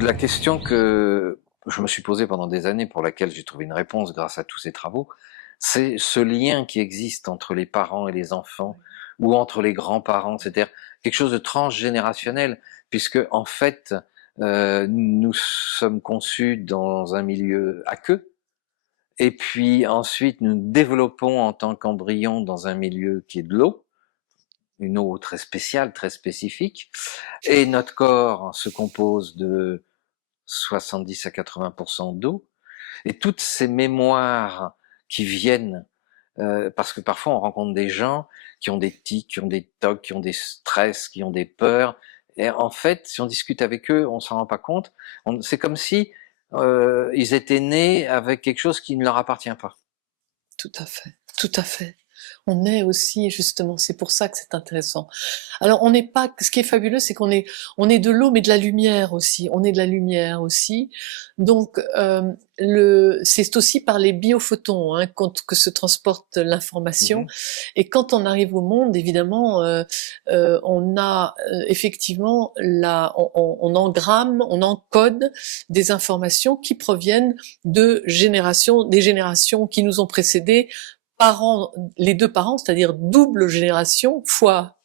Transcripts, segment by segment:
La question que je me suis posée pendant des années, pour laquelle j'ai trouvé une réponse grâce à tous ces travaux, c'est ce lien qui existe entre les parents et les enfants, ou entre les grands-parents, c'est-à-dire quelque chose de transgénérationnel, puisque en fait, nous sommes conçus dans un milieu aqueux, et puis ensuite nous nous développons en tant qu'embryon dans un milieu qui est de l'eau, une eau très spéciale, très spécifique, et notre corps se compose de 70 à 80% d'eau, et toutes ces mémoires qui viennent, parce que parfois on rencontre des gens qui ont des tics, qui ont des tocs, qui ont des stress, qui ont des peurs, et en fait, si on discute avec eux, on s'en rend pas compte, c'est comme si ils étaient nés avec quelque chose qui ne leur appartient pas. Tout à fait, tout à fait. On est aussi, justement, c'est pour ça que c'est intéressant. Alors, on n'est pas, ce qui est fabuleux, c'est on est de l'eau, mais de la lumière aussi. On est de la lumière aussi. Donc, c'est aussi par les biophotons hein, que se transporte l'information. Et quand on arrive au monde, évidemment, on a effectivement on engramme, on encode des informations qui proviennent des générations qui nous ont précédés, parents, les deux parents, c'est-à-dire double génération fois,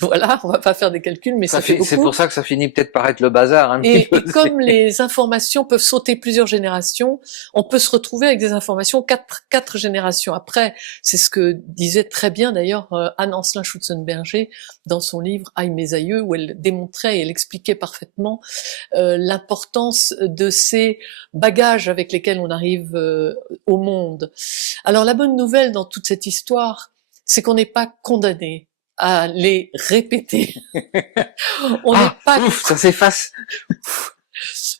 voilà, on va pas faire des calculs, mais ça fait beaucoup. C'est pour ça que ça finit peut-être par être le bazar un petit peu. Et comme les informations peuvent sauter plusieurs générations, on peut se retrouver avec des informations quatre générations après. C'est ce que disait très bien d'ailleurs Anne Ancelin-Schutzenberger dans son livre Aïe mes aïeux, où elle démontrait et elle expliquait parfaitement l'importance de ces bagages avec lesquels on arrive au monde. Alors la bonne nouvelle dans toute cette histoire, c'est qu'on n'est pas condamné à les répéter. On n'est pas ça s'efface.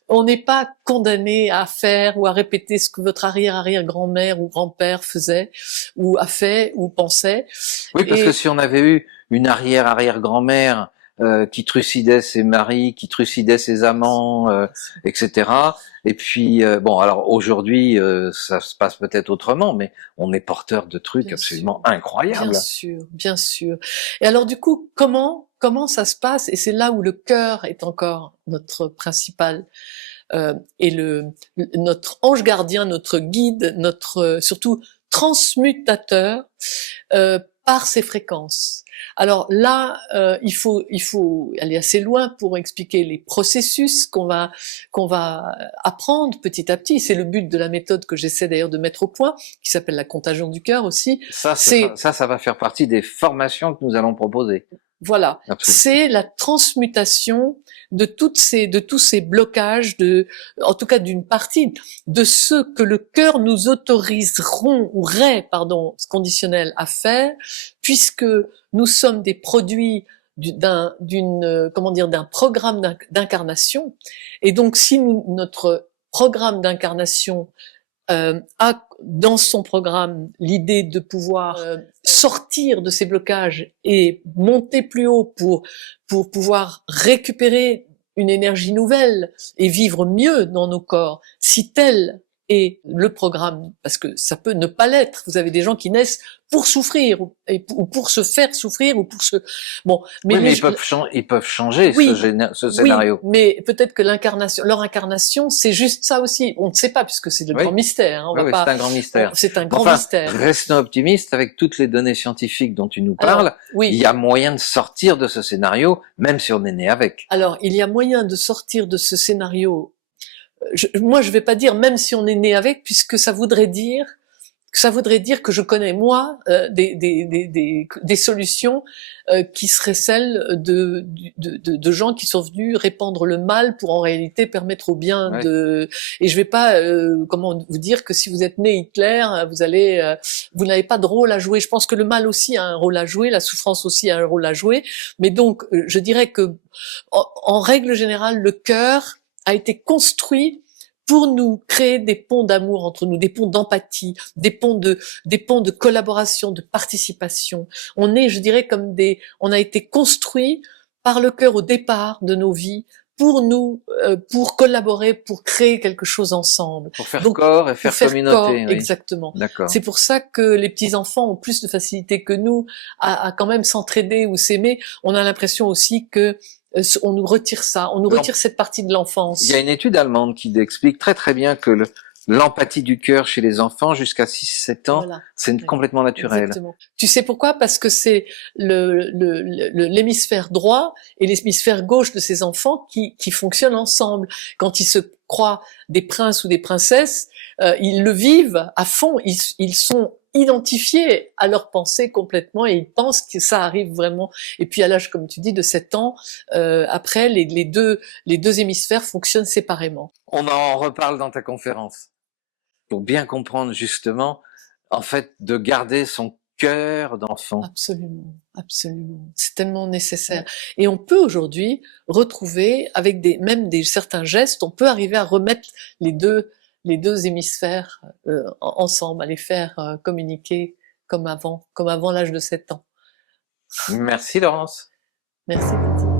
On n'est pas condamné à faire ou à répéter ce que votre arrière-arrière-grand-mère ou grand-père faisait, ou a fait, ou pensait. Oui, parce que si on avait eu une arrière-arrière-grand-mère qui trucidait ses maris, qui trucidait ses amants, etc. Et puis, bon, alors aujourd'hui, ça se passe peut-être autrement, mais on est porteur de trucs absolument incroyables. Bien sûr, bien sûr. Et alors du coup, comment ça se passe? Et c'est là où le cœur est encore notre principal et notre ange gardien, notre guide, notre surtout transmutateur par ces fréquences. Alors là, il faut aller assez loin pour expliquer les processus qu'on va apprendre petit à petit. C'est le but de la méthode que j'essaie d'ailleurs de mettre au point, qui s'appelle la contagion du cœur aussi. Ça va faire partie des formations que nous allons proposer. Voilà, c'est la transmutation de tous ces blocages, en tout cas d'une partie de ce que le cœur nous autoriserait, conditionnel à faire, puisque nous sommes des produits d'un programme d'incarnation. Et donc, si notre programme d'incarnation a dans son programme l'idée de pouvoir sortir de ces blocages et monter plus haut pour pouvoir récupérer une énergie nouvelle et vivre mieux dans nos corps, si tel est le programme, parce que ça peut ne pas l'être. Vous avez des gens qui naissent pour souffrir ou pour se faire souffrir ou pour se mais ils peuvent changer ce scénario. Oui, mais peut-être que leur incarnation, c'est juste ça aussi. On ne sait pas puisque c'est le grand mystère. Hein, c'est un grand mystère. C'est un grand mystère. Restons optimistes avec toutes les données scientifiques dont tu nous parles. Il y a moyen de sortir de ce scénario, même si on est né avec. Alors, il y a moyen de sortir de ce scénario. Moi, je vais pas dire même si on est né avec, puisque ça voudrait dire que je connais moi des solutions qui seraient celles de gens qui sont venus répandre le mal pour en réalité permettre au bien de. Et je vais pas comment vous dire que si vous êtes né Hitler, vous n'avez pas de rôle à jouer. Je pense que le mal aussi a un rôle à jouer, la souffrance aussi a un rôle à jouer. Mais donc, je dirais que en règle générale, le cœur a été construit pour nous créer des ponts d'amour entre nous, des ponts d'empathie, des ponts de collaboration, de participation. On est, je dirais, on a été construit par le cœur au départ de nos vies pour collaborer, pour créer quelque chose ensemble. Pour faire corps et faire communauté. Corps, exactement. C'est pour ça que les petits-enfants ont plus de facilité que nous à quand même s'entraider ou s'aimer. On a l'impression aussi que on nous retire ça, on nous Non. retire cette partie de l'enfance. Il y a une étude allemande qui explique très très bien que l'empathie du cœur chez les enfants jusqu'à 6-7 ans, Voilà. c'est Oui, complètement naturel. exactement. Tu sais pourquoi? Parce que c'est l'hémisphère droit et l'hémisphère gauche de ces enfants qui fonctionnent ensemble. Quand ils se croient des princes ou des princesses, ils le vivent à fond. Ils sont identifiés à leur pensée complètement et ils pensent que ça arrive vraiment. Et puis à l'âge, comme tu dis, de 7 ans, après les deux hémisphères fonctionnent séparément. On en reparle dans ta conférence pour bien comprendre justement, en fait, de garder son cœur d'enfant. Absolument, absolument. C'est tellement nécessaire. Et on peut aujourd'hui retrouver, avec même des certains gestes, on peut arriver à remettre les deux hémisphères ensemble, à les faire communiquer comme avant l'âge de 7 ans. Merci Laurence. Merci, Petit.